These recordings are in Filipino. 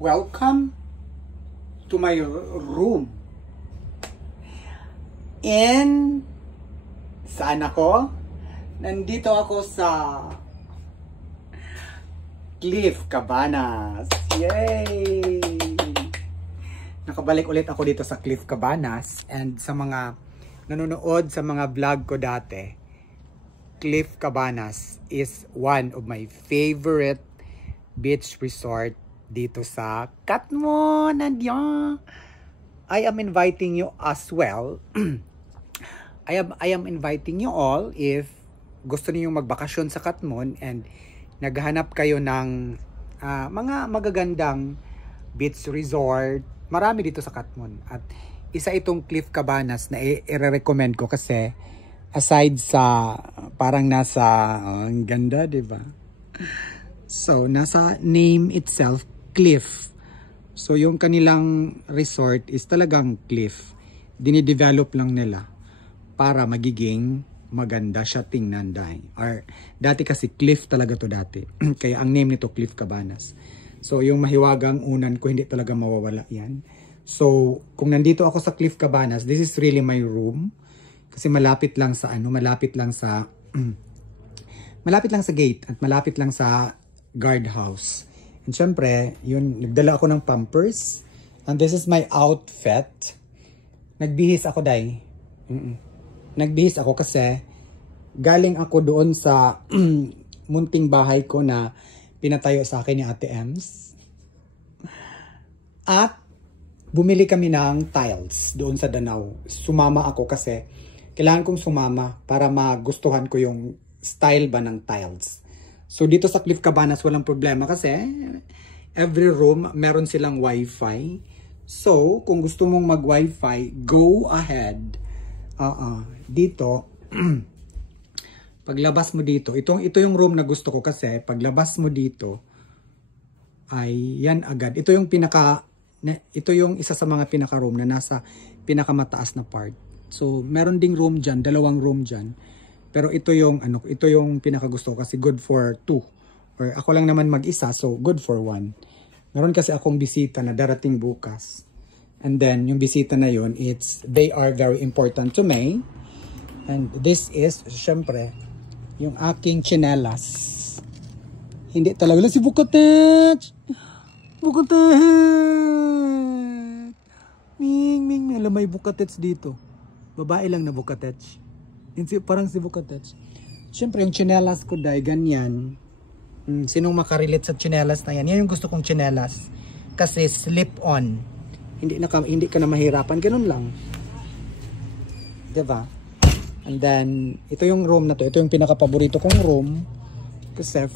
Welcome to my room. Saan ako? Nandito ako sa Cliff Cabanas. Yay! Nakabalik ulit ako dito sa Cliff Cabanas, and sa mga nanonood sa mga vlog ko dati, Cliff Cabanas is one of my favorite beach resort dito sa Katmon. Nandiyan. I am inviting you as well. I am inviting you all if gusto niyo magbakasyon sa Katmon and naghahanap kayo ng mga magagandang beach resort. Marami dito sa Katmon. At isa itong Cliff Cabanas na i-recommend ko kasi aside sa parang nasa ang ganda, 'di ba? So, nasa name itself, Cliff. So, yung kanilang resort is talagang cliff. Dinidevelop lang nila para magiging maganda siya tingnan dahil. Or, dati kasi cliff talaga to dati. Kaya ang name nito Cliff Cabanas. So, yung mahiwagang unan ko, hindi talaga mawawala yan. So, kung nandito ako sa Cliff Cabanas, this is really my room. Kasi malapit lang sa malapit lang sa gate at malapit lang sa guardhouse. And syempre, yun, nagdala ako ng Pampers. And this is my outfit. Nagbihis ako, day. Nagbihis ako kasi galing ako doon sa munting bahay ko na pinatayo sa akin ni Ate Ems. At bumili kami ng tiles doon sa Danau. Sumama ako kasi kailangan kong sumama para magustuhan ko yung style ba ng tiles. So dito sa Cliff Cabanas walang problema kasi every room meron silang wifi. So kung gusto mong mag wifi, go ahead. Dito paglabas mo dito, ito yung room na gusto ko kasi paglabas mo dito ay yan agad. Ito yung isa sa mga pinaka room na nasa pinakamataas na part. So meron ding room diyan, dalawang room diyan. Pero ito yung pinaka gusto ko kasi good for 2. Or ako lang naman mag-isa, so good for 1. Meron kasi akong bisita na darating bukas. And then yung bisita na yun, they are very important to me. And this is syempre yung aking tsinelas. Hindi talaga si Bukatet. Ming, alam may Bukatets dito. Babae lang na Bukatets. Parang si Bukatets. Siyempre yung tsinelas ko dahil ganyan. Sinong makarelate sa tsinelas na yan? Yan yung gusto kong tsinelas. Kasi slip on. Hindi ka na mahirapan. Ganun lang. Diba? And then, ito yung room na to. Ito yung pinaka-paborito kong room. Kasi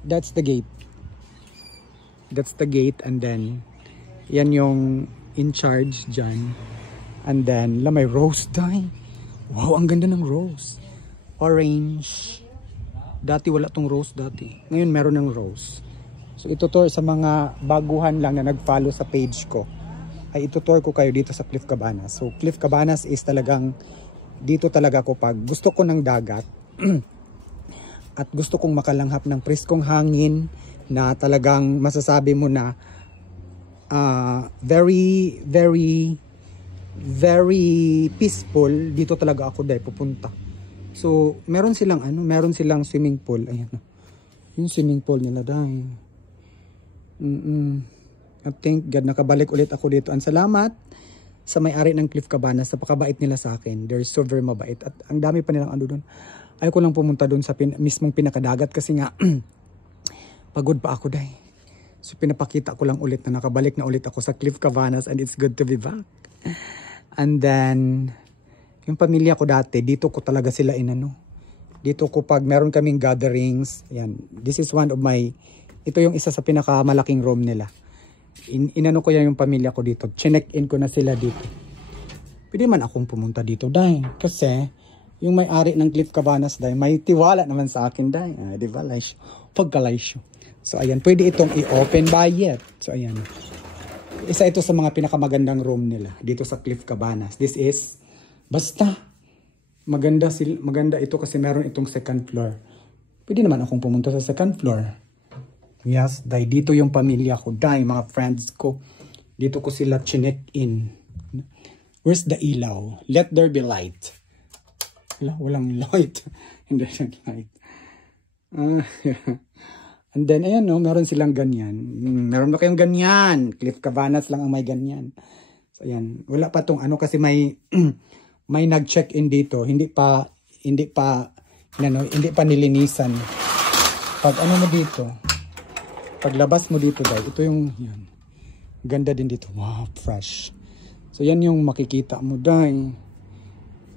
that's the gate. That's the gate. And then, yan yung in charge dyan. And then, may rose dye. Wow, ang ganda ng rose. Orange. Dati wala tong rose dati. Ngayon meron ng rose. So, itutur sa mga baguhan lang na nag-follow sa page ko. Ay itutur ko kayo dito sa Cliff Cabanas. So, Cliff Cabanas is talagang, dito talaga ko pag gusto ko ng dagat. At gusto kong makalanghap ng preskong hangin na talagang masasabi mo na very, very peaceful. Dito talaga ako dahil pupunta. So, meron silang swimming pool. Ayan. Yung swimming pool nila dahil. I think God, nakabalik ulit ako dito. Ang salamat sa may-ari ng Cliff Cabanas. Napakabait nila sa akin. They're so very mabait. At ang dami pa nilang doon. Ayaw ko lang pumunta doon sa mismong pinakadagat kasi nga pagod pa ako dahil. So, pinapakita ko lang ulit na nakabalik na ulit ako sa Cliff Cabanas and it's good to be back. And then, yung pamilya ko dati, dito ko talaga sila Dito ko pag meron kaming gatherings, yan, this is one of ito yung isa sa pinakamalaking room nila. Inano ko yan yung pamilya ko dito. Chinek-in ko na sila dito. Pwede man akong pumunta dito dahil. Kasi, yung may-ari ng Cliff Cabanas dahil, may tiwala naman sa akin dahil. Di ba? Pagka-laisyo. So, ayan. Pwede itong i-open by it. So, ayan. Isa ito sa mga pinakamagandang room nila dito sa Cliff Cabanas. This is, basta, maganda ito kasi meron itong second floor. Pwede naman akong pumunta sa second floor. Yes, dahil dito yung pamilya ko, dahil mga friends ko. Dito ko sila chinek in. Where's the ilaw? Let there be light. Walang light. Hindi light. And then, ayan no, meron silang ganyan. Meron ba kayong ganyan? Cliff Cabanas lang ang may ganyan. So, ayan. Wala pa tong ano kasi may may nag-check-in dito. Hindi pa nilinisan. Pag ano mo dito, paglabas mo dito dahil ito yung yan. Ganda din dito. Wow, fresh. So yan yung makikita mo dahil.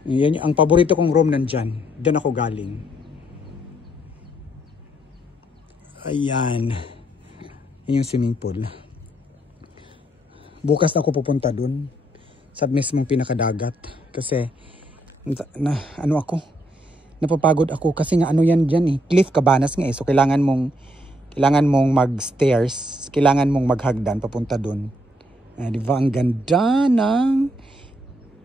Yan ang paborito kong room nandyan. Diyan ako galing. Ayan. Yan yung swimming pool. Bukas na ako pupunta dun sa mismong pinakadagat kasi napapagod ako kasi nga ano yan dyan eh. Cliff Cabanas nga eh. So kailangan mong mag-stairs, kailangan mong maghagdan papunta doon. Di ba ang ganda ng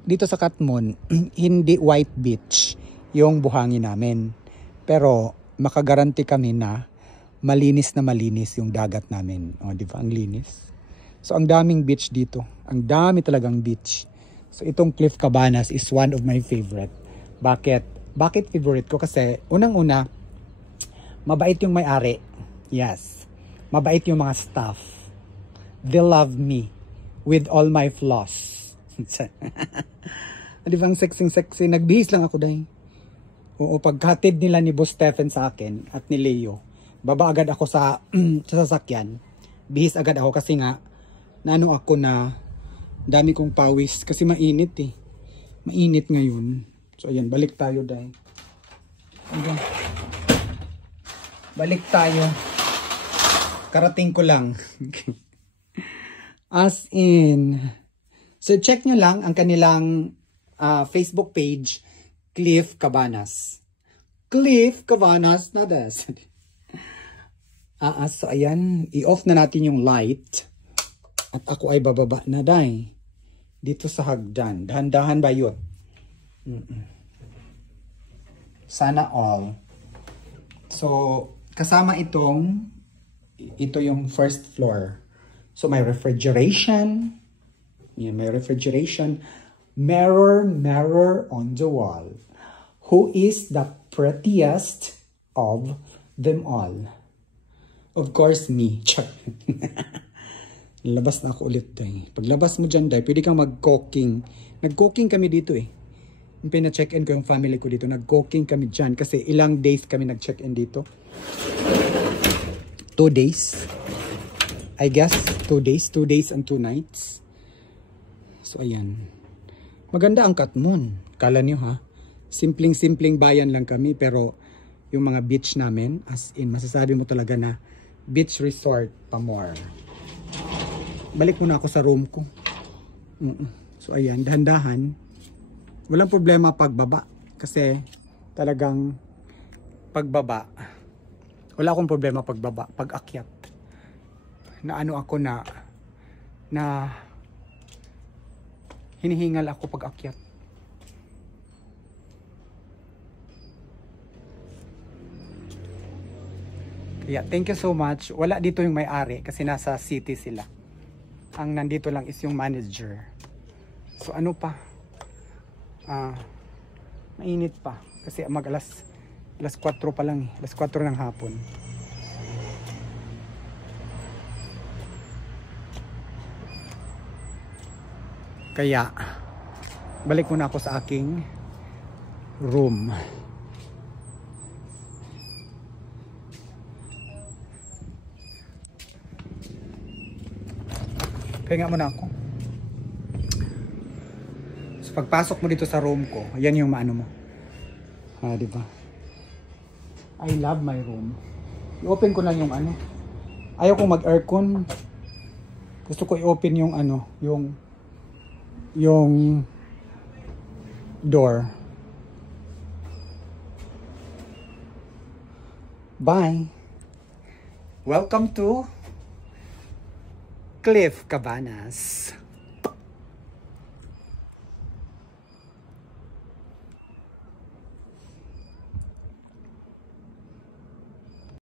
dito sa Katmon, hindi white beach yung buhangin namin. Pero makagaranti kami na malinis yung dagat namin. O, di ba ang linis? So ang daming beach dito. Ang dami talagang beach. So itong Cliff Cabanas is one of my favorite. Bakit favorite ko? Kasi unang-una, mabait yung may-ari. Yes. Mabait yung mga staff. They love me with all my flaws. Di ba ang sexy? Nagbihis lang ako dahil. Oo, paghatid nila ni Boss Stephen sa akin at ni Leo, baba agad ako sa sasakyan. Bihis agad ako kasi nga, naano ako na dami kong pawis kasi mainit eh. Mainit ngayon. So ayan, balik tayo dahil. Balik tayo. Karating ko lang. As in. So check nyo lang ang kanilang Facebook page, Cliff Cabanas. Cliff Cabanas na das. So ayan, i-off na natin yung light. At ako ay bababa na dahil. Dito sa hagdan. Dahan-dahan ba yun? Sana all. So, kasama ito yung first floor. So, may refrigeration. Yeah, may refrigeration. Mirror on the wall. Who is the prettiest of them all? Of course, me. Labas na ako ulit, day. Paglabas mo dyan, day, pwede kang mag-cooking. Nag-cooking kami dito eh. Yung pina-check-in ko yung family ko dito. Nag-cooking kami dyan kasi ilang days kami nag-check-in dito. 2 days. I guess 2 days. 2 days and 2 nights. So, ayan. Maganda ang Katmon. Kala nyo ha? Simpleng bayan lang kami. Pero yung mga beach namin, as in, masasabi mo talaga na beach resort pa more. Balik muna ako sa room ko. So, ayan. Dahan-dahan. Walang problema pagbaba. Kasi talagang pagbaba. Wala akong problema pagbaba. Pag-akyat. Na ano ako na hinihingal ako pag-akyat. Kaya thank you so much. Wala dito yung may-ari kasi nasa city sila. Ang nandito lang is yung manager. So ano pa? Mainit pa. Kasi alas 4 pa lang eh. Alas 4 ng hapon. Kaya, balik muna ako sa aking room. Pahinga muna ako. So, pagpasok mo dito sa room ko, yan yung maano mo. Diba? I love my room. I-open ko lang yung ano. Ayaw kong mag-aircon. Gusto ko i-open yung ano, yung door. Bye. Welcome to Cliff Cabanas.